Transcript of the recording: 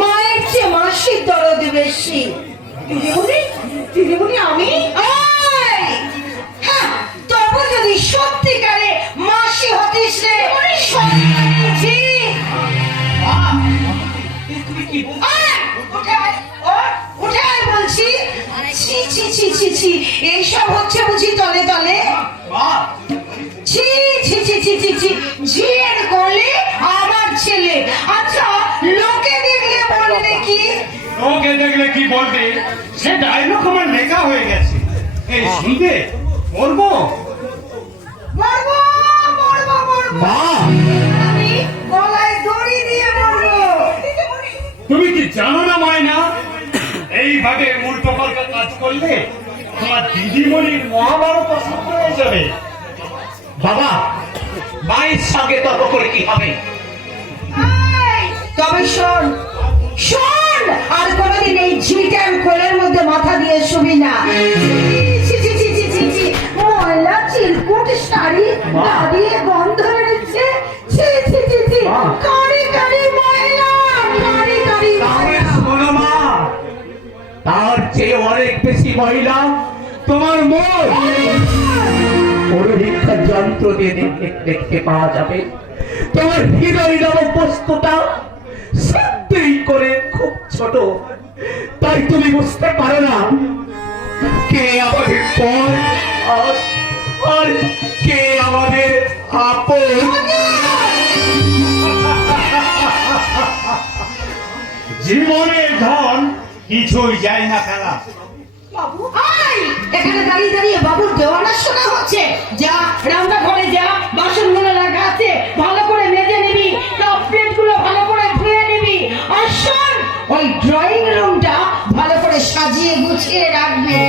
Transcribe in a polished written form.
মায়ের চেয়ে মাসির দরদ বেশি। দিদিমণি আমি তবু যদি সত্যিকারে মাসি হতিস রে বলছি। এইসব হচ্ছে বুঝি তলে তলে। ঝিয়ের কোলে আমার ছেলে। আচ্ছা লোকে দেখলে বলবে কি? লোকে দেখলে কি বলবে সে ডায়লগ আমার লেখা হয়ে গেছে। এই শুনবে বলবো আমি গলায় দড়ি দিয়ে মরবো। তুমি কি জানো না ময়না, এইভাবে উল্টো পাল্টা কাজ করলে তোমার দিদিমণির মহাভারত অসুস্থ হয়ে যাবে। বাবা, মায়ের সঙ্গে তর্ক করে কি হবে? তবে শোন শোন, আর কোনোদিন এই ঝিটার কোলের মধ্যে মাথা দিয়ে শুবি না। ময়লা চিরকুট শাড়ি দাঁড়িয়ে গন্ধ বেরোচ্ছে। কারি কারি ময়লা, কারি কারি শোনো মা, তার চেয়ে অনেক বেশি মহিলা তোমার মন। পরীক্ষার যন্ত্র দিয়ে দেখতে পাওয়া যাবে তোমার হৃদয় নামক বস্তুটা সত্যিই করে খুব ছোট, তাই তুমি বুঝতে পারো না কে আমাদের পর আর কে আমাদের আপন। জীবনের ধন কিছুই যায় না খেলা। বাবু এখানে দাঁড়িয়ে দাঁড়িয়ে বাবুর দেওয়ানা শোনা হচ্ছে। যা রান্না ঘরে যা, বাসনগুলো রাখা আছে ভালো করে মেজে নিবি, কাপ প্লেট গুলো ভালো করে ধুয়ে নিবি। আর শোন, ওই ড্রয়িং রুমটা ভালো করে সাজিয়ে গুছিয়ে রাখবি।